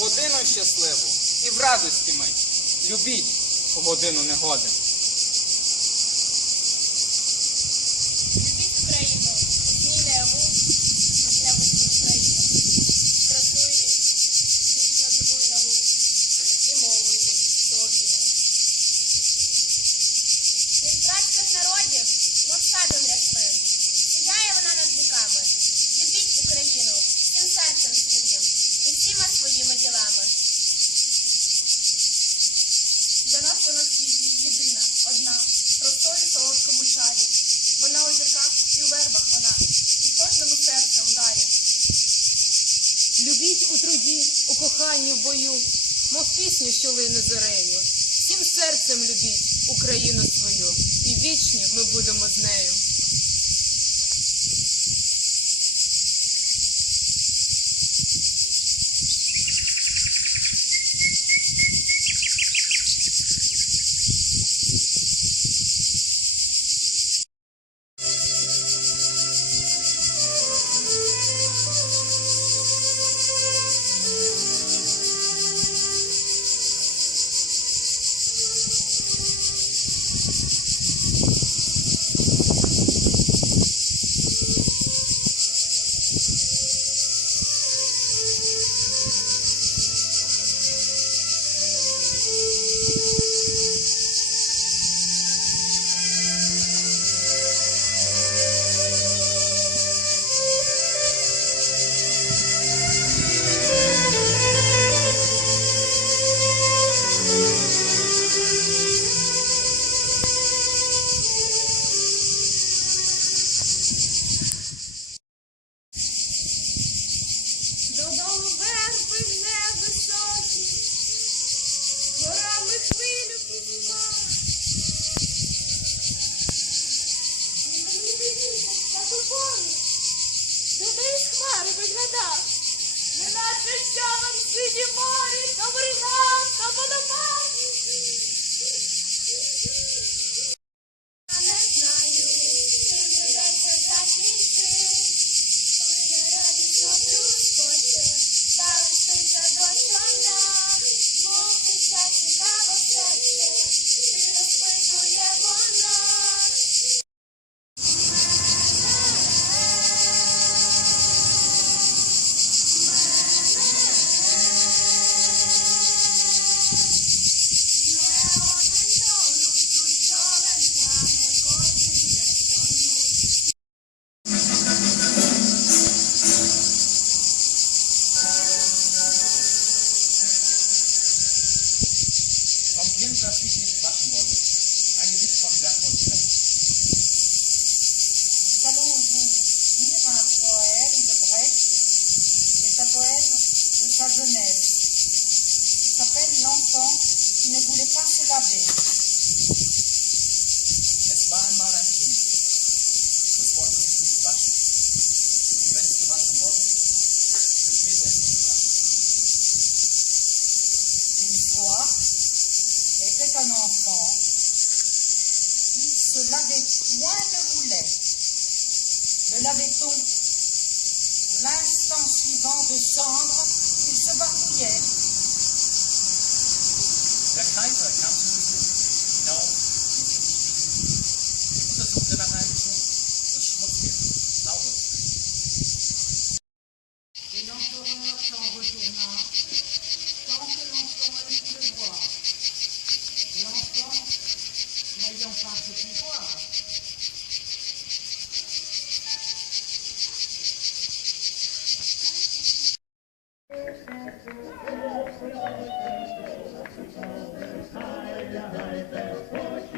годину щасливу і в радості мить. Любіть у годину негоди. Любіть Україну, змій наяву, вишневості України. Красуй, вічно тобою наву, і мовою солов'їною. Від братських народів, мов садом рясним, сіяє вона над віками. Любіть Україну всім серцем своїм і всіма своїми ділами. Для нас вона в світі єдина, одна, простою солодкому чарі. Вона у зірках і у вербах вона, і кожному серцем вдарі. Любіть у труді, у коханні, в бою, мов пісню, що лине зорею. Всім серцем любіть Україну свою, і вічні ми будемо з нею. Додолу верби невисокі, горами хвилю підніма. Ніби вітер на ту пору, туди з хмари виглядав, неначе човен в сині морі, то виринав, то подавав. Я не знаю, чим прийдеться закінчити, коли я радісно трускоче, ставишся до човна, мов дитя цікаво серце, і розпитує вона. Vom Kind, das ich nicht waschen wollte. Ein Gedicht von Bertolt Brecht. Nous allons vous lire un poème de Brecht. C'est un poème de sa jeunesse. Il s'appelle L'enfant qui ne voulait pas se laver. Es war einmal ein Kind. Das wollte sich nicht waschen. Und wenn es gewaschen wurde, beschwerte es sich dann. Une fois, était un enfant qui se lavait point ne voulait. Le lavait-on? L'instant suivant de cendre, il se barbouillait. Der Kaiser kam zu Besuch. Hinauf ließ ihn nicht liegen. Er untersuchte dann ein Tuch, das schmutzig, sauber zu kriegen. Et l'empereur s'en retourna, sans que l'enfant ait pu le voir. L'enfant, n'ayant pas ce pouvoir, Heilige, heilige,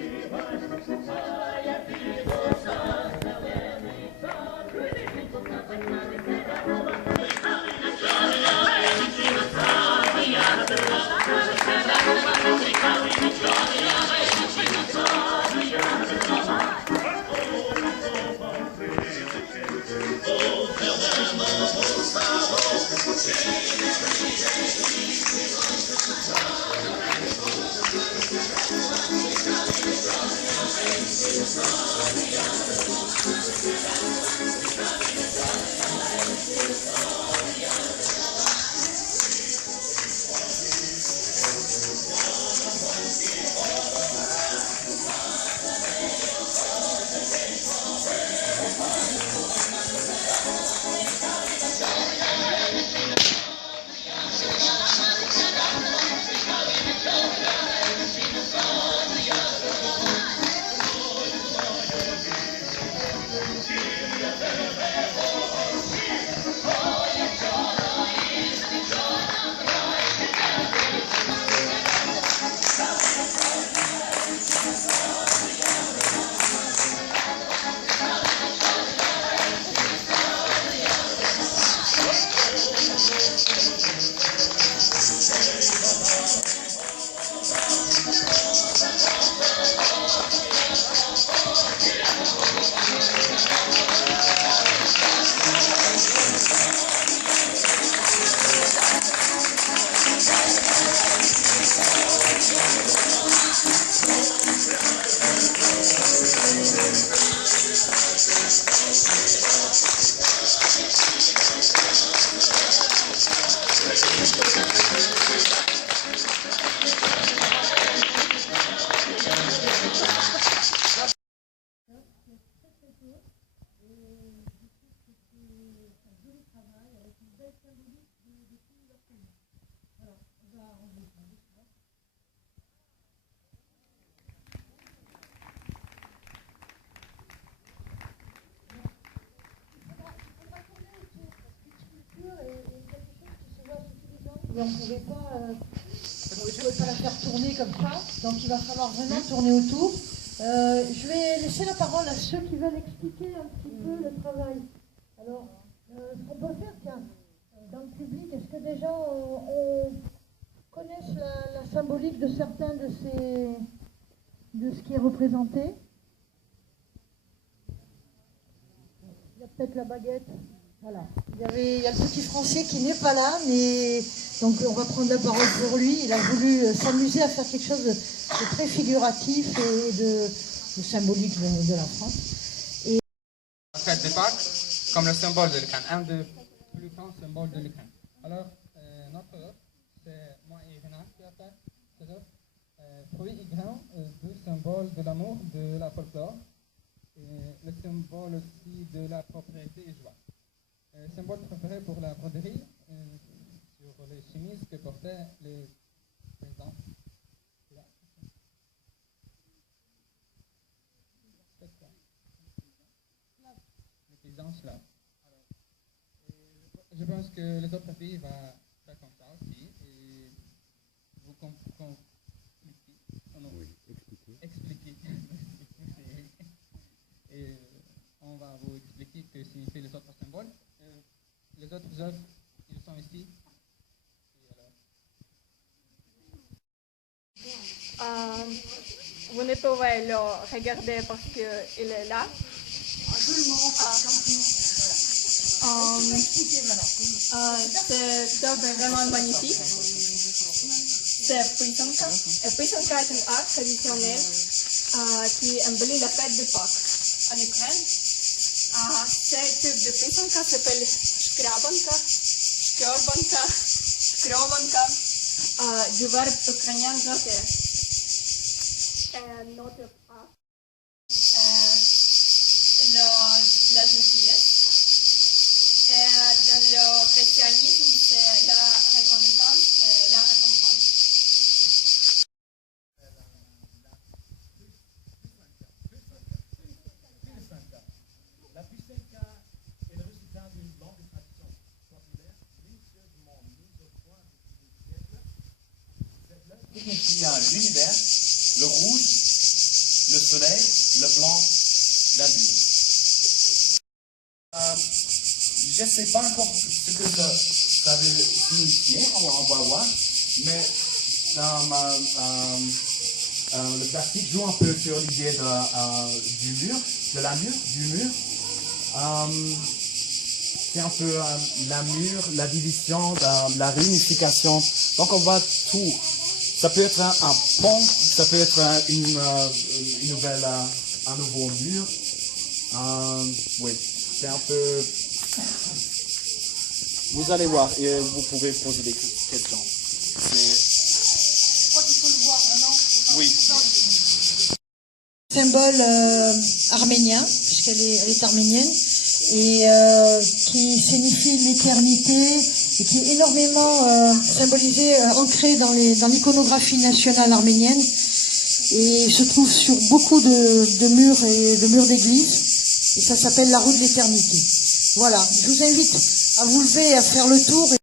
Et on ne pouvait pas la faire tourner comme ça, donc il va falloir vraiment tourner autour. Je vais laisser la parole à ceux qui veulent expliquer un petit peu le travail. Alors, ce qu'on peut faire, tiens, dans le public, est-ce que des gens connaissent la symbolique de certains de ce qui est représenté? Il y a peut-être la baguette. Voilà. Il y a le petit Français qui n'est pas là, mais donc on va prendre la parole pour lui. Il a voulu s'amuser à faire quelque chose de très figuratif et de symbolique de la France. La fête des Pâques comme le symbole de l'Ukraine, un des plus grands symboles de l'Ukraine. Alors, notre œuvre, c'est moi et Renan qui a fait cette œuvre. Fruits et grains, deux symboles de l'amour, de la folklore, et le symbole aussi de la propriété et joie. Symbole préféré pour la broderie sur les chemises que portaient les paysans. Les paysans slaves. Je pense que les autres pays vont faire comme ça aussi et vous expliquer. Et on va vous expliquer ce que signifient les autres symboles. Les autres œuvres, ils sont ici. Vous ne pouvez le regarder parce qu'il est là. C'est vraiment magnifique. C'est Pysanka. Pysanka est un art traditionnel qui embellit la fête de Pâques en Ukraine. Ce type de Pysanka s'appelle Shkrabanka, Shkorbanka, Shkrovanka, du verbe ukrainien noter. Notre art. La gentillesse. Dans le christianisme, c'est la reconnaissance et la récompense. La Pysanka est le résultat d'une longue tradition populaire minutieusement mise au point depuis des siècles. Cette œuvre signifie l'univers, le rouge, le soleil, le blanc, la lune. Je ne sais pas encore ce que ça veut signifier, on va voir, mais le plastique joue un peu sur l'idée du mur, de la mur, du mur. C'est un peu la division, la réunification. Donc on voit tout. Ça peut être un pont, ça peut être une nouvelle, un nouveau mur. Oui, c'est un peu... Vous allez voir et vous pouvez poser des questions. Je crois qu'il faut le voir vraiment. Oui. Symbole arménien, puisqu'elle est arménienne, et qui signifie l'éternité, et qui est énormément symbolisé, ancré dans l'iconographie nationale arménienne, et se trouve sur beaucoup de murs et de murs d'église, et ça s'appelle la rue de l'éternité. Voilà, je vous invite à vous lever et à faire le tour.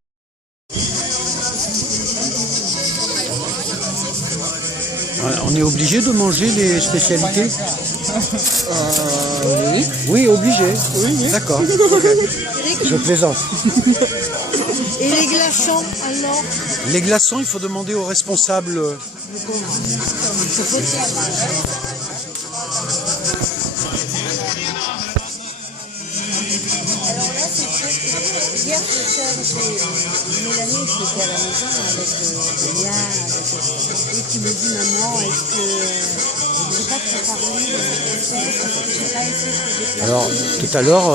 On est obligé de manger les spécialités Oui. Oui, obligé. Oui. D'accord. Je plaisante. Et les glaçons, alors? Les glaçons, il faut demander aux responsables. Alors là, c'est hier sœur, c'est Mélanie qui était à la maison avec Léa, et qui me dit maman, est-ce que j'ai pas préparé j'ai pas essayé de déplacer. Alors, tout à l'heure,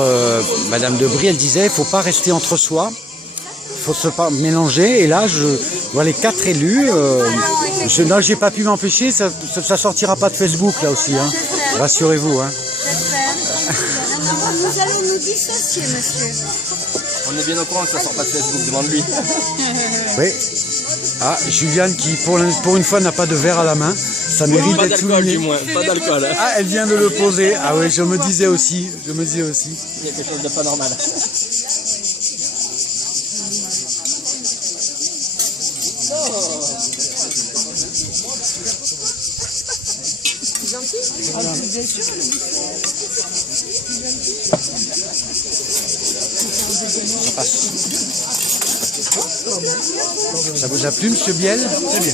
Madame Debris, elle disait, il ne faut pas rester entre soi, il faut se pas mélanger. Et là, je vois les 4 élus. Non, j'ai pas pu m'empêcher, ça sortira pas de Facebook là aussi, hein. Rassurez-vous. Hein. Nous allons nous dissocier, monsieur. On est bien au courant que ça sort pas de Facebook, demande-lui. Oui. Ah, Juliane qui pour une fois n'a pas de verre à la main, ça mérite d'être souligné. Du moins, pas d'alcool. Ah, elle vient de le poser. Ah oui, je me disais aussi. Il y a quelque chose de pas normal. Ça vous a plu, Monsieur Biel? Très bien.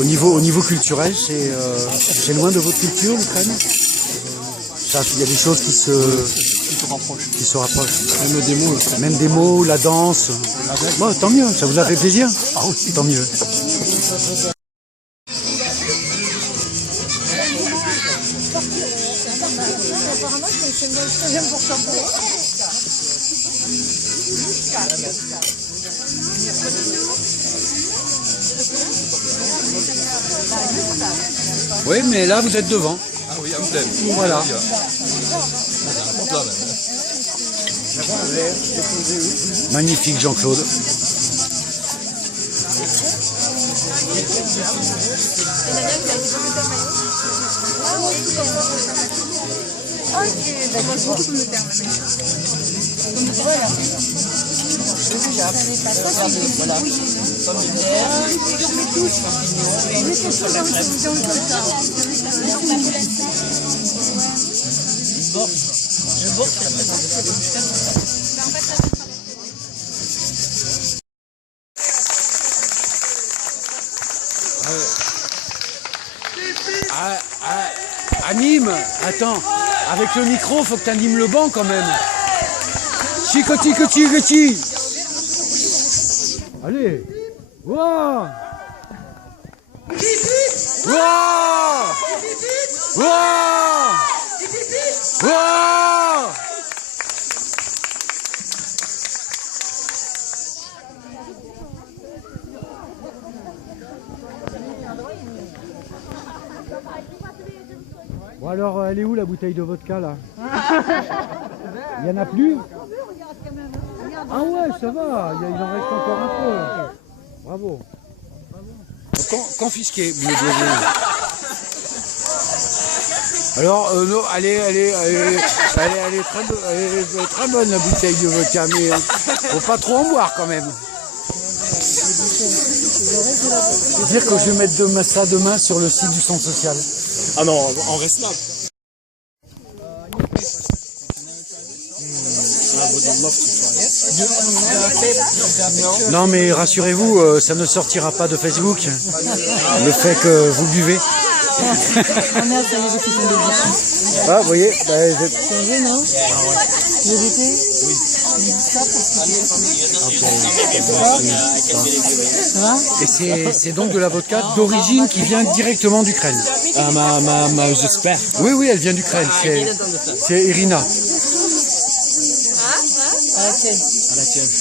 Au niveau culturel, c'est loin de votre culture, l'Ukraine? Il y a des choses qui se rapprochent. Même des mots, la danse. Bon, tant mieux, ça vous a fait plaisir? Ah oui, tant mieux. Oui, mais là, vous êtes devant. Ah oui, un thème. Voilà. Magnifique, Jean-Claude. Anime, attends, avec le micro, faut que tu animes le banc quand même. Chicoti, coti, coti. Allez. Wow. Wow. Wow. Wow. Bon alors, elle est où la bouteille de vodka là? Il n'y en a plus? Ah ouais, ça va, il en reste encore un peu. Bravo. Confisqué, vous me disiez. Alors, non, elle est très bonne la bouteille de vodka, mais faut pas trop en boire quand même. Dire que je vais mettre ça demain sur le site du centre social. Ah non, on reste là. Non mais rassurez-vous, ça ne sortira pas de Facebook, le fait que vous buvez. Ah, vous voyez, non? Et c'est donc de la vodka d'origine qui vient directement d'Ukraine. J'espère. Oui, elle vient d'Ukraine. C'est Irina.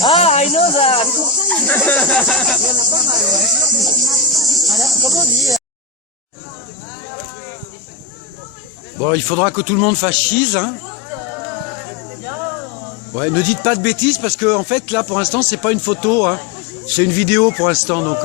Ah, I know that. Bon, il faudra que tout le monde fasse cheese, hein. Ouais, ne dites pas de bêtises parce que en fait là pour l'instant c'est pas une photo, hein. C'est une vidéo pour l'instant donc.